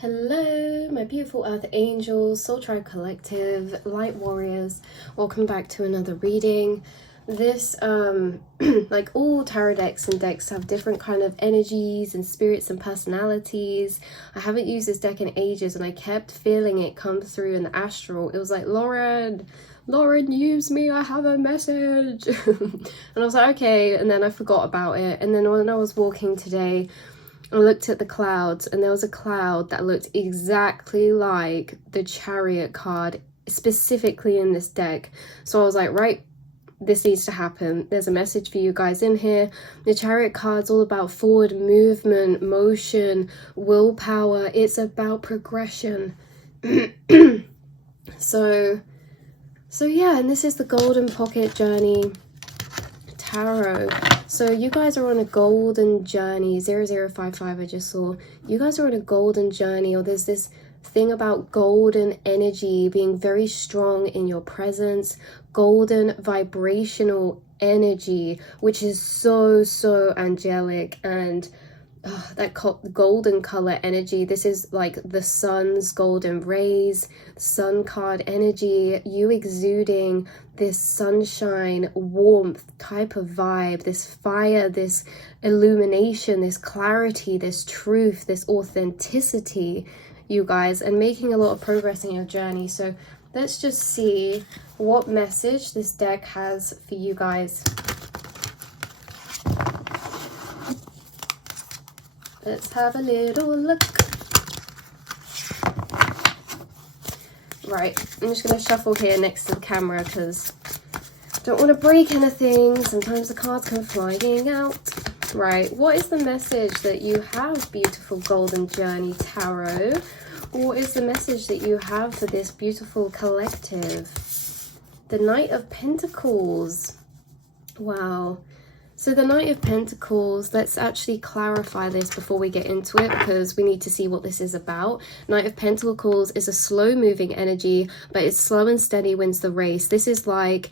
Hello, my beautiful earth angels, soul tribe collective, light warriors. Welcome back to another reading. This like all tarot decks and decks have different kind of energies and spirits and personalities. I haven't used this deck in ages and I kept feeling it come through in the astral. It was like, Lauren, use me, I have a message. And I was like, okay, and then I forgot about it. And then when I was walking today, I looked at the clouds and there was a cloud that looked exactly like the Chariot card, specifically in this deck. So I was like, right, this needs to happen. There's a message for you guys in here. The Chariot card's all about forward movement, motion, willpower. It's about progression. So yeah, and this is the Golden Pocket Journey Tarot. So you guys are on a golden journey. 0055 I just saw. You guys are on a golden journey, or there's this thing about golden energy being very strong in your presence. Golden vibrational energy, which is so angelic, and that golden color energy. This is like the sun's golden rays, sun card energy, you exuding this sunshine, warmth type of vibe, this fire, this illumination, this clarity, this truth, this authenticity, you guys, and making a lot of progress in your journey. So let's just see what message this deck has for you guys. Let's have a little look. Right, I'm just going to shuffle here next to the camera because I don't want to break anything. Sometimes the cards come flying out. Right, what is the message that you have, beautiful Golden Journey Tarot? What is the message that you have for this beautiful collective? The Knight of Pentacles. Wow. So the Knight of Pentacles, let's actually clarify this before we get into it because we need to see what this is about. Knight of Pentacles is a slow moving energy, but it's slow and steady wins the race. This is like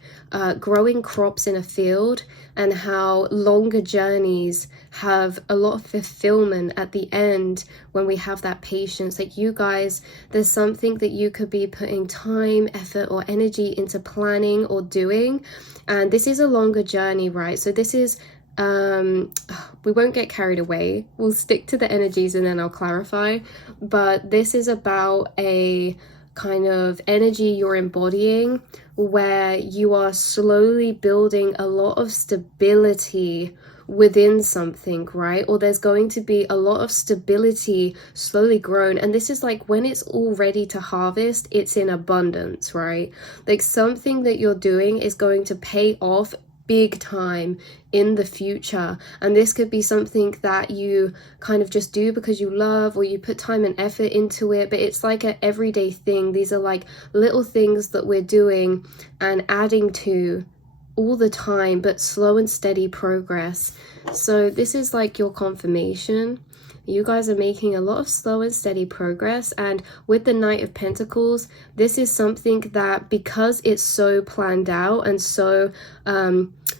growing crops in a field, and how longer journeys have a lot of fulfillment at the end when we have that patience. Like you guys, there's something that you could be putting time, effort, or energy into planning or doing. And this is a longer journey, right? So this is, we won't get carried away. We'll stick to the energies and then I'll clarify. But this is about a kind of energy you're embodying where you are slowly building a lot of stability within something, right? Or there's going to be a lot of stability slowly grown, and this is like when it's all ready to harvest, it's in abundance, right? Like something that you're doing is going to pay off big time in the future, and this could be something that you kind of just do because you love, or you put time and effort into it, but it's like an everyday thing. These are like little things that we're doing and adding to all the time, but slow and steady progress. So this is like your confirmation. You guys are making a lot of slow and steady progress, and with the Knight of Pentacles, this is something that, because it's so planned out and so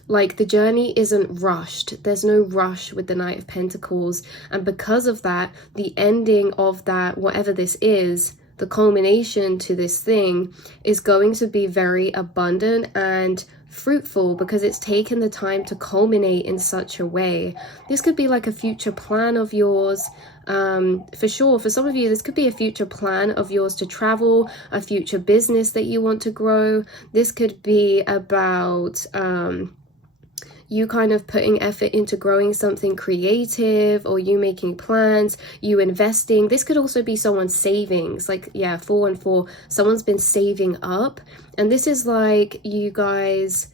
like the journey isn't rushed, there's no rush with the Knight of Pentacles, and because of that, the ending of that, whatever this is, the culmination to this thing, is going to be very abundant and fruitful because it's taken the time to culminate in such a way. This could be like a future plan of yours, for sure. For some of you, this could be a future plan of yours to travel, a future business that you want to grow. This could be about you kind of putting effort into growing something creative, or you making plans, you investing. This could also be someone's savings, like, yeah, 4 and 4, someone's been saving up. And this is like, you guys,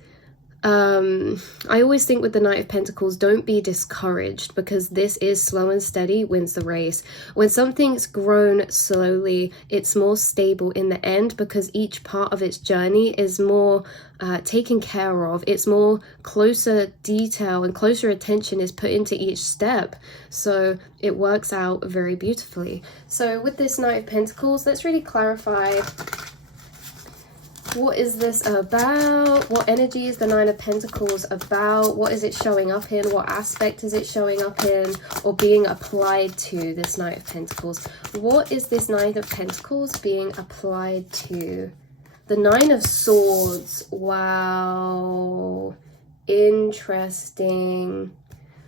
I always think with the Knight of Pentacles, don't be discouraged, because this is slow and steady wins the race. When something's grown slowly, it's more stable in the end because each part of its journey is more taken care of. It's more closer detail and closer attention is put into each step. So it works out very beautifully. So with this Knight of Pentacles, let's really clarify What is this about? What energy is the Nine of Pentacles about? What is it showing up in? What aspect is it showing up in or being applied to, this Knight of Pentacles? What is this Nine of Pentacles being applied to? The Nine of Swords. Wow. Interesting.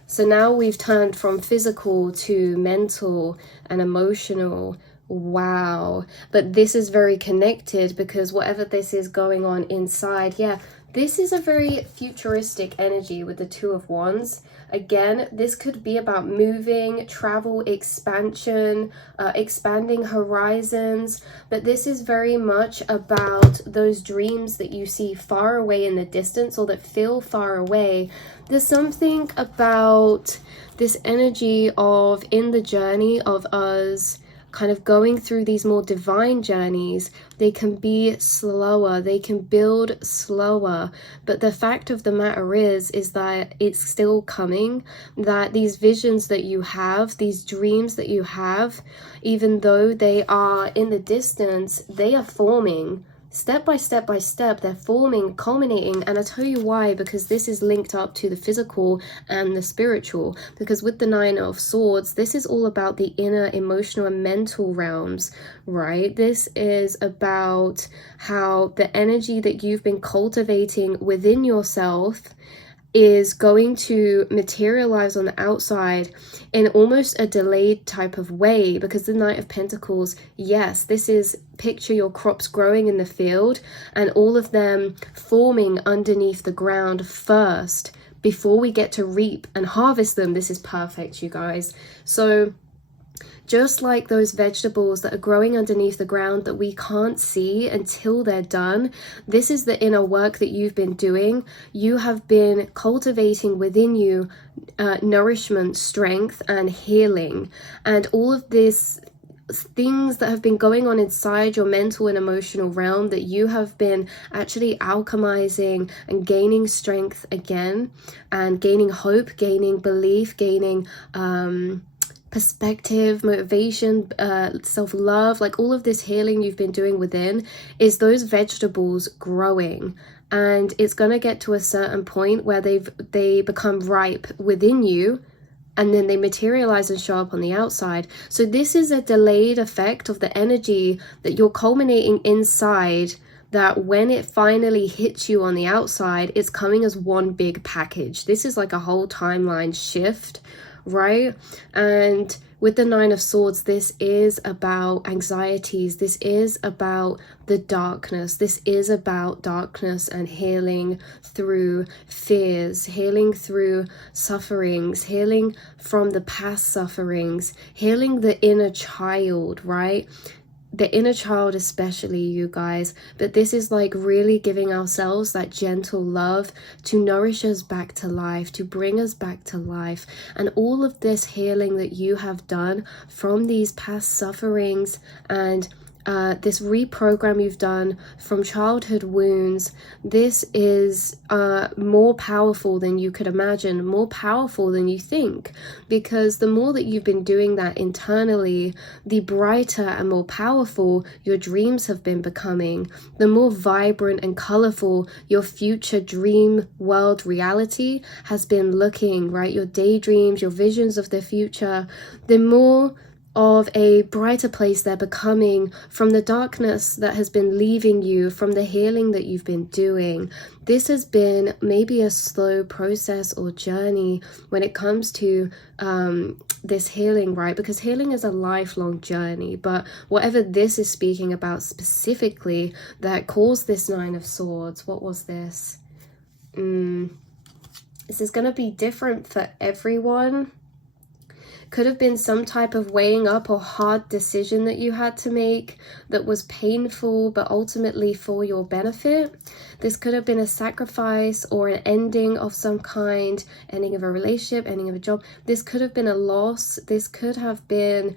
So now we've turned from physical to mental and emotional. Wow. But this is very connected because whatever this is going on inside, yeah, this is a very futuristic energy with the Two of Wands. Again, this could be about moving, travel, expansion, expanding horizons. But this is very much about those dreams that you see far away in the distance or that feel far away. There's something about this energy of in the journey of us kind of going through these more divine journeys. They can be slower, they can build slower, but the fact of the matter is that it's still coming, that these visions that you have, these dreams that you have, even though they are in the distance, they are forming. Step by step by step, they're forming, culminating, and I'll tell you why, because this is linked up to the physical and the spiritual, because with the Nine of Swords, this is all about the inner emotional and mental realms, right? This is about how the energy that you've been cultivating within yourself is going to materialize on the outside in almost a delayed type of way, because the Knight of Pentacles, yes, this is picture your crops growing in the field and all of them forming underneath the ground first before we get to reap and harvest them. This is perfect, you guys. So just like those vegetables that are growing underneath the ground that we can't see until they're done, this is the inner work that you've been doing. You have been cultivating within you nourishment, strength, and healing. And all of this things that have been going on inside your mental and emotional realm that you have been actually alchemizing and gaining strength again, and gaining hope, gaining belief, gaining perspective, motivation, self-love, like all of this healing you've been doing within is those vegetables growing. And it's going to get to a certain point where they become ripe within you, and then they materialize and show up on the outside. So this is a delayed effect of the energy that you're culminating inside, that when it finally hits you on the outside, it's coming as one big package. This is like a whole timeline shift, right? And with the Nine of Swords, this is about anxieties. This is about the darkness. This is about darkness and healing through fears, healing through sufferings, healing from the past sufferings, healing the inner child, right? The inner child especially, you guys. But this is like really giving ourselves that gentle love to nourish us back to life, to bring us back to life. And all of this healing that you have done from these past sufferings and this reprogram you've done from childhood wounds, this is more powerful than you could imagine, more powerful than you think, because the more that you've been doing that internally, the brighter and more powerful your dreams have been becoming, the more vibrant and colorful your future dream world reality has been looking, right? Your daydreams, your visions of the future, the more of a brighter place they're becoming from the darkness that has been leaving you, from the healing that you've been doing. This has been maybe a slow process or journey when it comes to this healing, right? Because healing is a lifelong journey. But whatever this is speaking about specifically that caused this Nine of Swords, what was this? This is going to be different for everyone. Could have been some type of weighing up or hard decision that you had to make that was painful but ultimately for your benefit. This could have been a sacrifice or an ending of some kind, ending of a relationship, ending of a job. This could have been a loss. This could have been,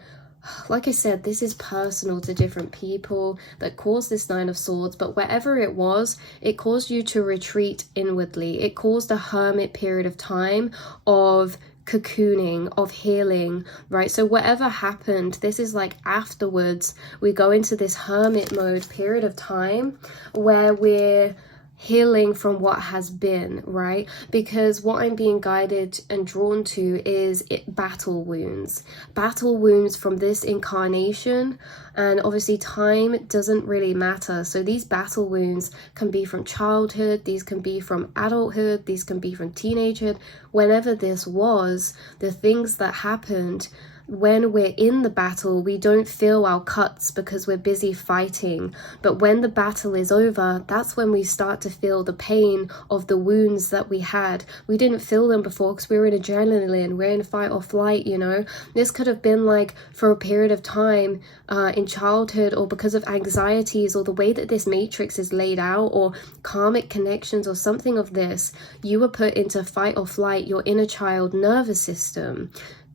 like I said, this is personal to different people that caused this Nine of Swords, but wherever it was, it caused you to retreat inwardly. It caused a hermit period of time of cocooning, of healing, right? So whatever happened, this is like afterwards, we go into this hermit mode period of time where we're healing from what has been, right? Because what I'm being guided and drawn to is battle wounds from this incarnation. And obviously time doesn't really matter. So these battle wounds can be from childhood, these can be from adulthood, these can be from teenagehood. Whenever this was, the things that happened, when we're in the battle, we don't feel our cuts because we're busy fighting. But when the battle is over, that's when we start to feel the pain of the wounds that we had. We didn't feel them before because we were in adrenaline, we're in fight or flight, you know. This could have been like for a period of time in childhood, or because of anxieties, or the way that this matrix is laid out, or karmic connections, or something of this. You were put into fight or flight, your inner child nervous system.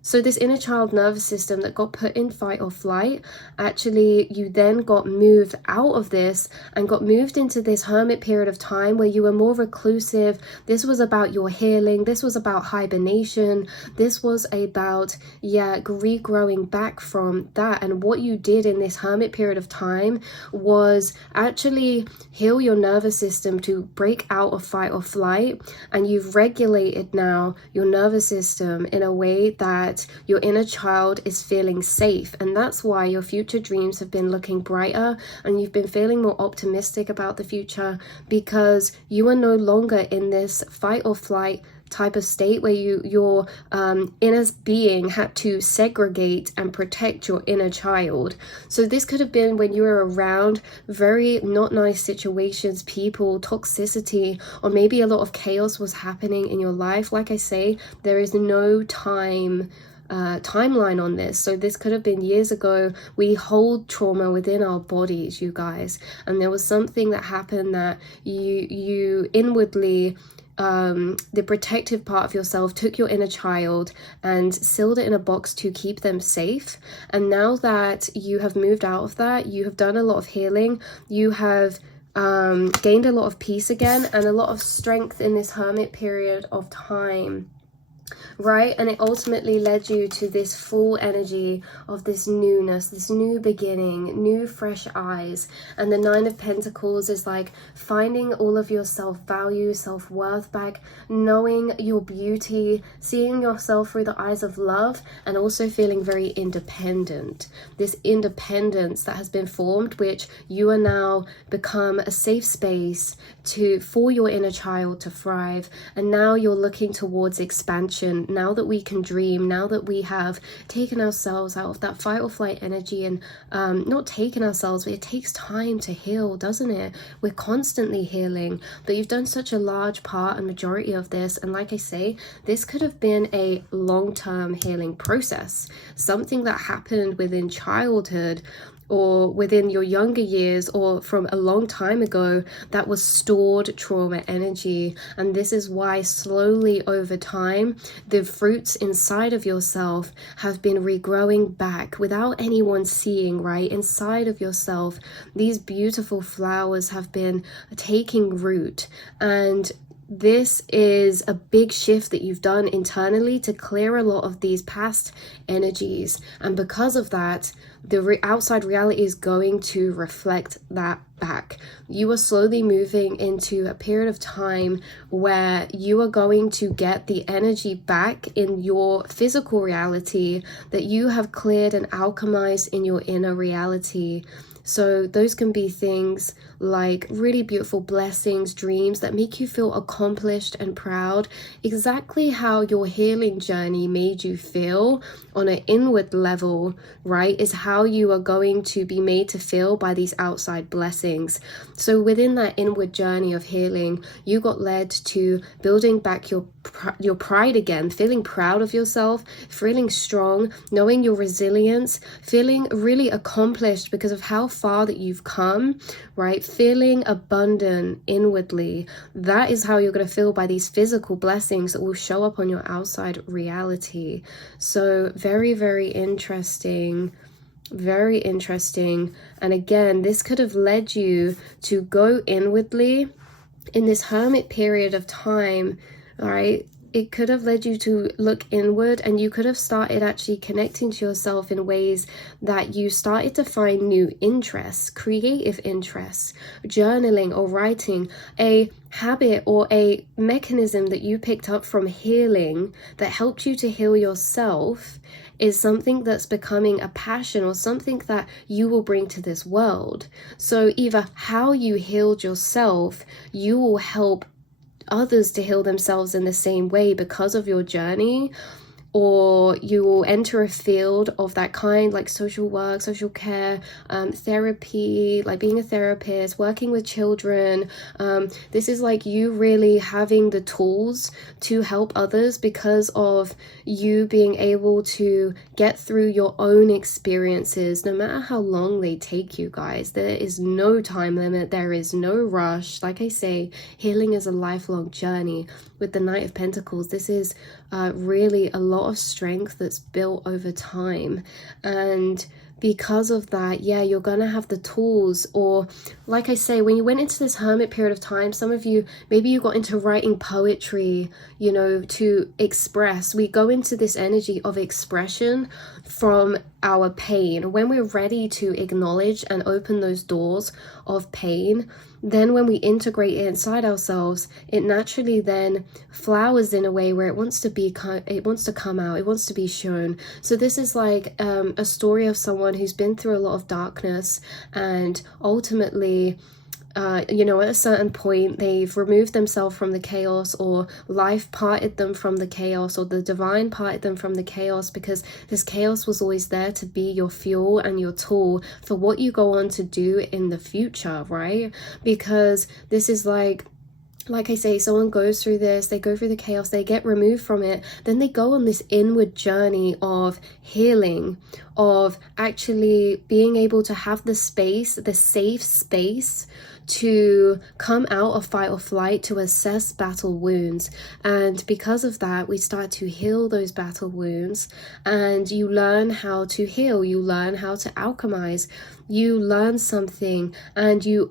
So this inner child nervous system that got put in fight or flight, actually you then got moved out of this and got moved into this hermit period of time where you were more reclusive. This was about your healing. This was about hibernation. This was about, regrowing back from that. And what you did in this hermit period of time was actually heal your nervous system to break out of fight or flight. And you've regulated now your nervous system in a way that your inner child is feeling safe. And that's why your future dreams have been looking brighter and you've been feeling more optimistic about the future, because you are no longer in this fight or flight type of state where your inner being had to segregate and protect your inner child. So this could have been when you were around very not nice situations, people, toxicity, or maybe a lot of chaos was happening in your life. Like I say, there is no timeline on this. So this could have been years ago. We hold trauma within our bodies, you guys, and there was something that happened that you inwardly, the protective part of yourself took your inner child and sealed it in a box to keep them safe. And now that you have moved out of that, you have done a lot of healing, you have gained a lot of peace again and a lot of strength in this hermit period of time, right? And it ultimately led you to this full energy of this newness, this new beginning, new fresh eyes. And the Nine of Pentacles is like finding all of your self-value, self-worth back, knowing your beauty, seeing yourself through the eyes of love, and also feeling very independent. This independence that has been formed, which you are now become a safe space for your inner child to thrive. And now you're looking towards expansion. Now that we can dream, now that we have taken ourselves out of that fight or flight energy, and not taken ourselves, but it takes time to heal, doesn't it? We're constantly healing, but you've done such a large part and majority of this. And like I say, this could have been a long-term healing process, something that happened within childhood or within your younger years or from a long time ago that was stored trauma energy. And this is why slowly over time the fruits inside of yourself have been regrowing back without anyone seeing, right? Inside of yourself, these beautiful flowers have been taking root. And this is a big shift that you've done internally to clear a lot of these past energies. And because of that, the outside reality is going to reflect that back. You are slowly moving into a period of time where you are going to get the energy back in your physical reality that you have cleared and alchemized in your inner reality. So those can be things like really beautiful blessings, dreams that make you feel accomplished and proud. Exactly how your healing journey made you feel on an inward level, right, is how you are going to be made to feel by these outside blessings. So within that inward journey of healing, you got led to building back your pride again, feeling proud of yourself, feeling strong, knowing your resilience, feeling really accomplished because of how far that you've come, right? Feeling abundant inwardly. That is how you're going to feel by these physical blessings that will show up on your outside reality. So very, very interesting. Very interesting. And again, this could have led you to go inwardly in this hermit period of time. All right, it could have led you to look inward, and you could have started actually connecting to yourself in ways that you started to find new interests, creative interests, journaling or writing, a habit or a mechanism that you picked up from healing that helped you to heal yourself is something that's becoming a passion or something that you will bring to this world. So either how you healed yourself, you will help others to heal themselves in the same way because of your journey, or you will enter a field of that kind, like social work, social care, therapy, like being a therapist, working with children. This is like you really having the tools to help others because of you being able to get through your own experiences, no matter how long they take you, guys. There is no time limit. There is no rush. Like I say, healing is a lifelong journey. With the Knight of Pentacles, this is really a lot of strength that's built over time, and because of that, yeah, you're gonna have the tools. Or like I say, when you went into this hermit period of time, some of you, maybe you got into writing poetry, you know, to express. We go into this energy of expression from our pain. When we're ready to acknowledge and open those doors of pain, then when we integrate it inside ourselves, it naturally then flowers in a way where it wants to come out, it wants to be shown. So this is like a story of someone who's been through a lot of darkness, and ultimately you know, at a certain point they've removed themselves from the chaos, or life parted them from the chaos, or the divine parted them from the chaos, because this chaos was always there to be your fuel and your tool for what you go on to do in the future, right? Because this is like I say, someone goes through this, they go through the chaos, they get removed from it, then they go on this inward journey of healing, of actually being able to have the space, the safe space to come out of fight or flight, to assess battle wounds. And because of that, we start to heal those battle wounds, and you learn how to heal, you learn how to alchemize, you learn something, and you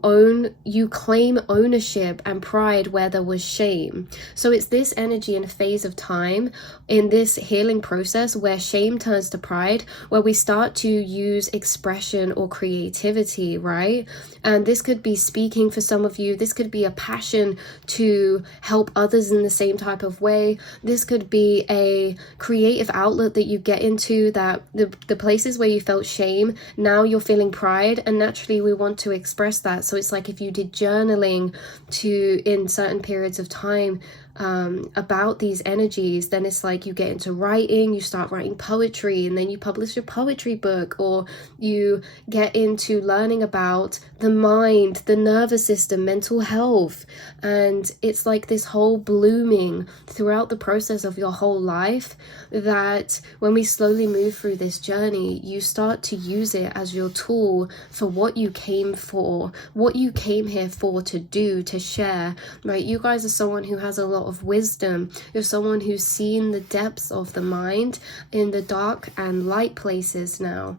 claim ownership and pride where there was shame. So it's this energy and phase of time in this healing process where shame turns to pride, where we start to use expression or creativity, right? And this could be speaking for some of you. This could be a passion to help others in the same type of way. This could be a creative outlet that you get into, that the places where you felt shame, now you're feeling pride, and naturally we want to express that. So it's like if you did journaling in certain periods of time about these energies, then it's like you get into writing, you start writing poetry, and then you publish your poetry book, or you get into learning about the mind, the nervous system, mental health. And it's like this whole blooming throughout the process of your whole life, that when we slowly move through this journey, you start to use it as your tool for what you came for, what you came here for, to do, to share, right? You guys are someone who has a lot of wisdom. You're someone who's seen the depths of the mind in the dark and light places now.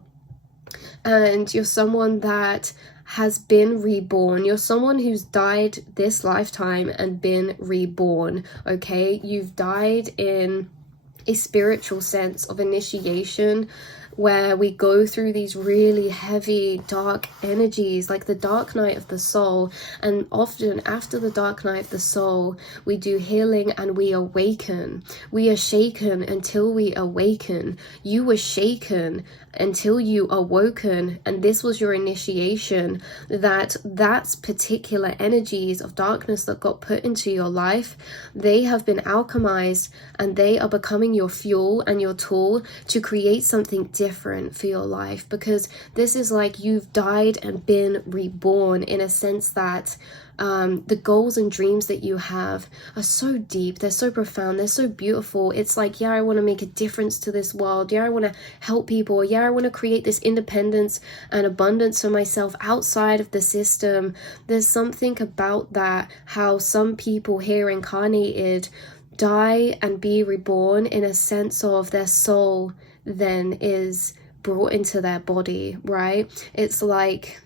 And you're someone that has been reborn. You're someone who's died this lifetime and been reborn, okay? You've died in a spiritual sense of initiation, where we go through these really heavy, dark energies, like the dark night of the soul. And often after the dark night of the soul, we do healing and we awaken. We are shaken until we awaken. You were shaken until you awoken, and this was your initiation, that's particular energies of darkness that got put into your life, they have been alchemized, and they are becoming your fuel and your tool to create something different for your life. Because this is like you've died and been reborn, in a sense that the goals and dreams that you have are so deep, they're so profound, they're so beautiful. It's like, yeah, I want to make a difference to this world. Yeah, I want to help people. Yeah, I want to create this independence and abundance for myself outside of the system. There's something about that, how some people here incarnated die and be reborn, in a sense of their soul then is brought into their body, right? It's like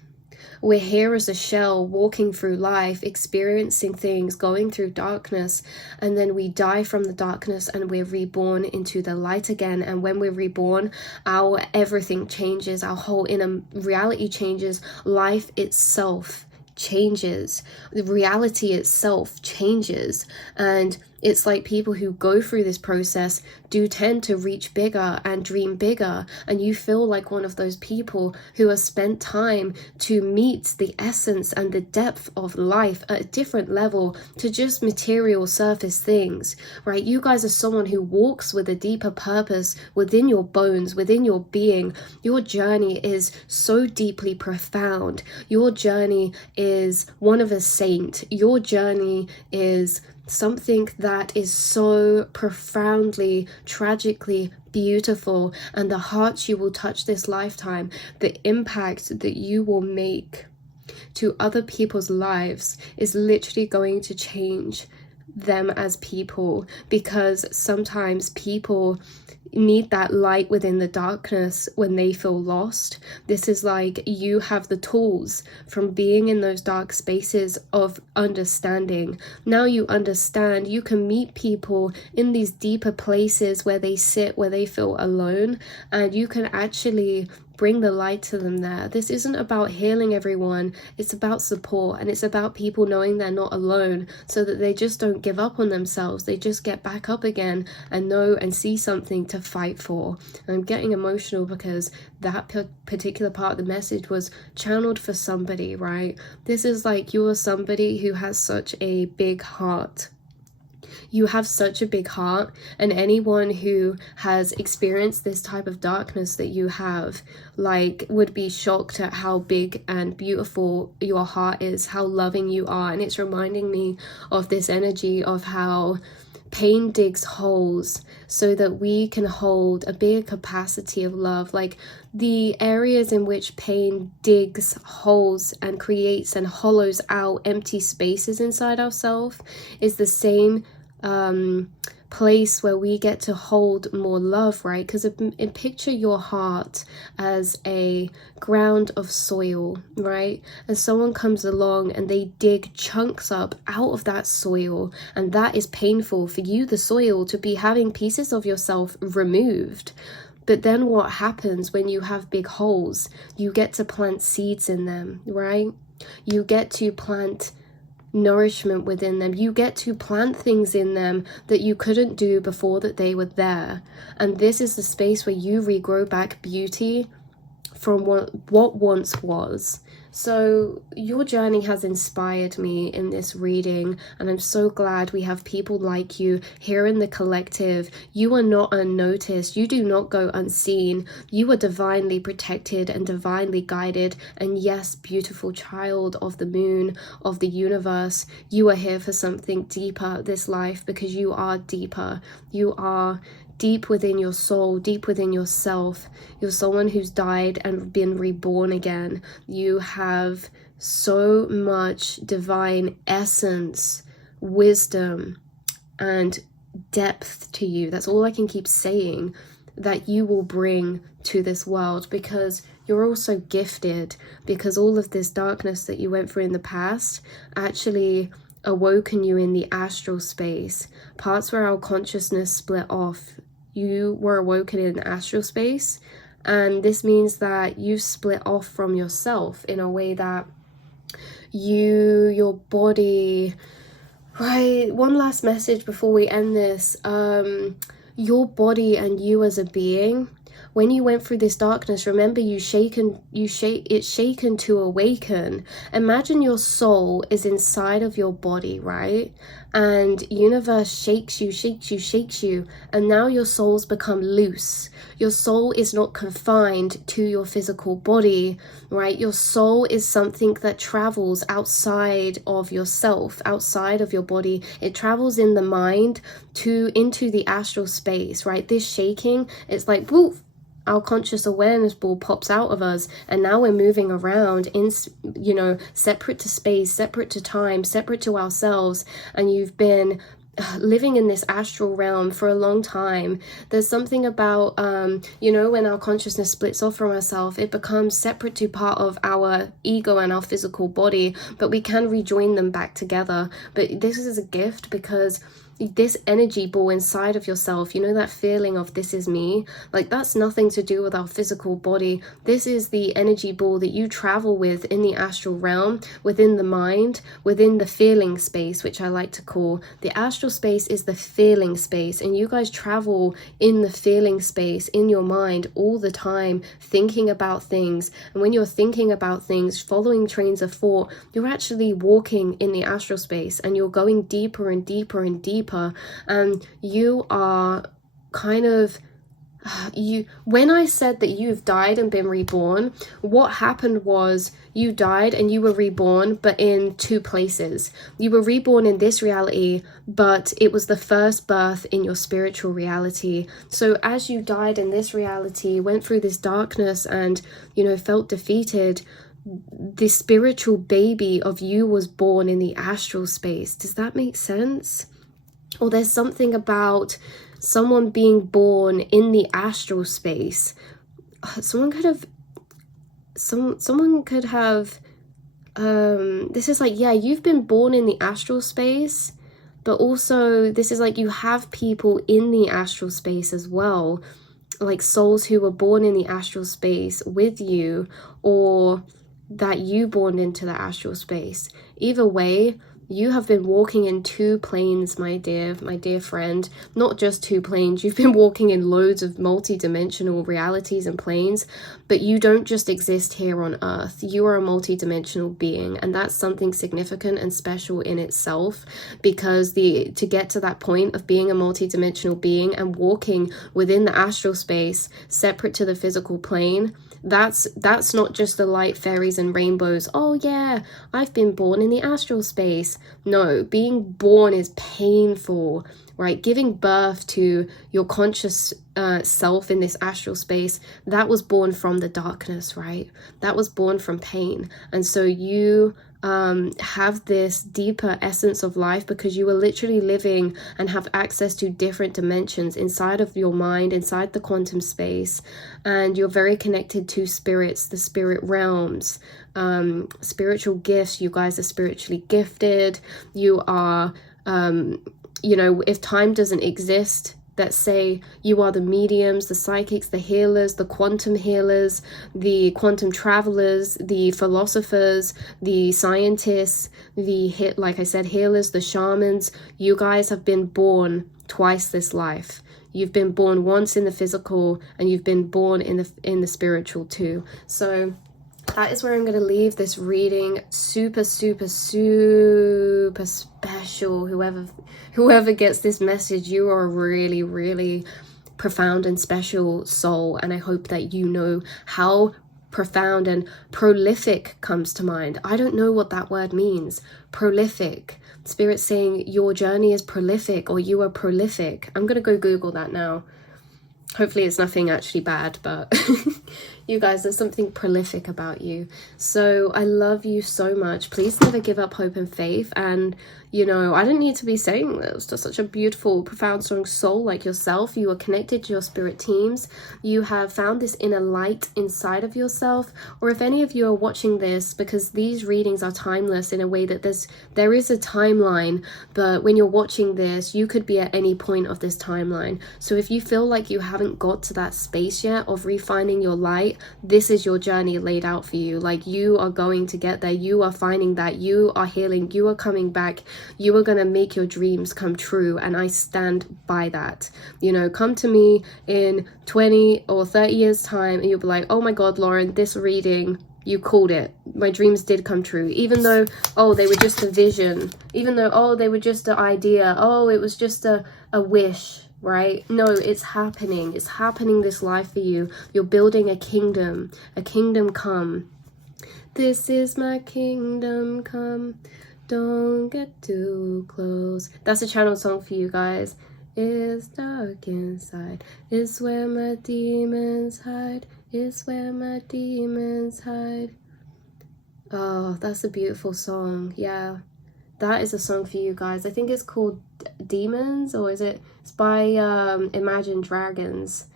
We're here as a shell, walking through life, experiencing things, going through darkness, and then we die from the darkness and we're reborn into the light again. And when we're reborn, our everything changes, our whole inner reality changes, life itself changes, the reality itself changes. And it's like people who go through this process do tend to reach bigger and dream bigger, and you feel like one of those people who has spent time to meet the essence and the depth of life at a different level to just material surface things, right? You guys are someone who walks with a deeper purpose within your bones, within your being. Your journey is so deeply profound. Your journey is one of a saint. Your journey is something that is so profoundly, tragically beautiful, and the hearts you will touch this lifetime, the impact that you will make to other people's lives is literally going to change them as people, because sometimes people need that light within the darkness when they feel lost. This is like you have the tools from being in those dark spaces of understanding. Now you understand, you can meet people in these deeper places where they sit, where they feel alone, and you can actually bring the light to them there. This isn't about healing everyone, it's about support, and it's about people knowing they're not alone, so that they just don't give up on themselves. They just get back up again and know and see something to fight for. And I'm getting emotional because that particular part of the message was channeled for somebody, right? This is like you're somebody who has such a big heart. You have such a big heart, and anyone who has experienced this type of darkness that you have, like, would be shocked at how big and beautiful your heart is, how loving you are. And it's reminding me of this energy of how pain digs holes so that we can hold a bigger capacity of love. Like, the areas in which pain digs holes and creates and hollows out empty spaces inside ourselves is the same place where we get to hold more love, right? Because picture your heart as a ground of soil, right? And someone comes along and they dig chunks up out of that soil, and that is painful for you, the soil, to be having pieces of yourself removed. But then what happens when you have big holes? You get to plant seeds in them, right? You get to plant nourishment within them. You get to plant things in them that you couldn't do before that they were there. And this is the space where you regrow back beauty from what once was. So your journey has inspired me in this reading, and I'm so glad we have people like you here in the collective. You are not unnoticed. You do not go unseen. You are divinely protected and divinely guided. And yes, beautiful child of the moon, of the universe, you are here for something deeper this life, because you are deeper. You are deep within your soul, deep within yourself. You're someone who's died and been reborn again. You have so much divine essence, wisdom, and depth to you. That's all I can keep saying, that you will bring to this world, because you're also gifted, because all of this darkness that you went through in the past actually awoken you in the astral space, parts where our consciousness split off. You were awoken in astral space, and this means that you split off from yourself in a way that your body, right? One last message before we end this. Your body and you as a being, when you went through this darkness, remember it's shaken to awaken. Imagine your soul is inside of your body, right? And universe shakes you, and now your soul's become loose. Your soul is not confined to your physical body, right? Your soul is something that travels outside of yourself, outside of your body. It travels in the mind into the astral space, right? This shaking, it's like, woof, our conscious awareness ball pops out of us, and now we're moving around in, separate to space, separate to time, separate to ourselves. And you've been living in this astral realm for a long time. There's something about you know, when our consciousness splits off from ourselves, it becomes separate to part of our ego and our physical body, but we can rejoin them back together. But this is a gift, because this energy ball inside of yourself, you know, that feeling of this is me, like that's nothing to do with our physical body. This is the energy ball that you travel with in the astral realm, within the mind, within the feeling space, which I like to call the astral space is the feeling space. And you guys travel in the feeling space in your mind all the time, thinking about things. And when you're thinking about things, following trains of thought, you're actually walking in the astral space, and you're going deeper and deeper and deeper. And you are kind of, when I said that you've died and been reborn, what happened was you died and you were reborn, but in two places. You were reborn in this reality, but it was the first birth in your spiritual reality. So as you died in this reality, went through this darkness and, you know, felt defeated, the spiritual baby of you was born in the astral space. Does that make sense? Or there's something about someone being born in the astral space. Someone could have this is like, yeah, you've been born in the astral space, but also this is like you have people in the astral space as well, like souls who were born in the astral space with you, or that you born into the astral space. Either way, you have been walking in two planes, my dear friend. Not just two planes. You've been walking in loads of multi-dimensional realities and planes, but you don't just exist here on Earth. You are a multi-dimensional being, and that's something significant and special in itself, because to get to that point of being a multi-dimensional being and walking within the astral space, separate to the physical plane, that's not just the light, fairies and rainbows. Oh yeah, I've been born in the astral space. No, being born is painful, right? Giving birth to your conscious self in this astral space, that was born from the darkness, right? That was born from pain. And so you have this deeper essence of life because you are literally living and have access to different dimensions inside of your mind, inside the quantum space, and you're very connected to spirits, the spirit realms, spiritual gifts. You guys are spiritually gifted. You are you know, if time doesn't exist, let's say you are the mediums, the psychics, the healers, the quantum healers, the quantum travelers, the philosophers, the scientists, like I said, healers, the shamans. You guys have been born twice this life. You've been born once in the physical, and you've been born in the spiritual too. So that is where I'm going to leave this reading. Super, super, super special. Whoever gets this message, you are a really, really profound and special soul. And I hope that you know how profound and prolific comes to mind. I don't know what that word means. Prolific. Spirit saying your journey is prolific, or you are prolific. I'm going to go Google that now. Hopefully it's nothing actually bad, but you guys, there's something prolific about you. So I love you so much. Please never give up hope and faith. And, you know, I don't need to be saying this to such a beautiful, profound, strong soul like yourself. You are connected to your spirit teams. You have found this inner light inside of yourself. Or if any of you are watching this, because these readings are timeless in a way that there is a timeline, but when you're watching this, you could be at any point of this timeline. So if you feel like you haven't got to that space yet of refining your light, this is your journey laid out for you. Like, you are going to get there. You are finding that. You are healing. You are coming back. You are going to make your dreams come true. And I stand by that. You know, come to me in 20 or 30 years time and you'll be like, oh my God, Lauren, this reading, you called it. My dreams did come true. Even though, oh, they were just a vision. Even though, oh, they were just an idea. Oh, it was just a wish. Right? No, it's happening. It's happening this life for you. You're building a kingdom come. This is my kingdom come. Don't get too close. That's a channel song for you guys. It's dark inside. It's where my demons hide. It's where my demons hide. Oh, that's a beautiful song. Yeah. That is a song for you guys. I think it's called Demons, or is it? It's by Imagine Dragons.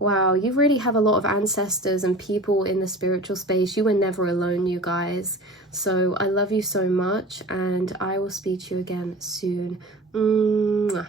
Wow, you really have a lot of ancestors and people in the spiritual space. You were never alone, you guys. So I love you so much, and I will speak to you again soon. Mwah.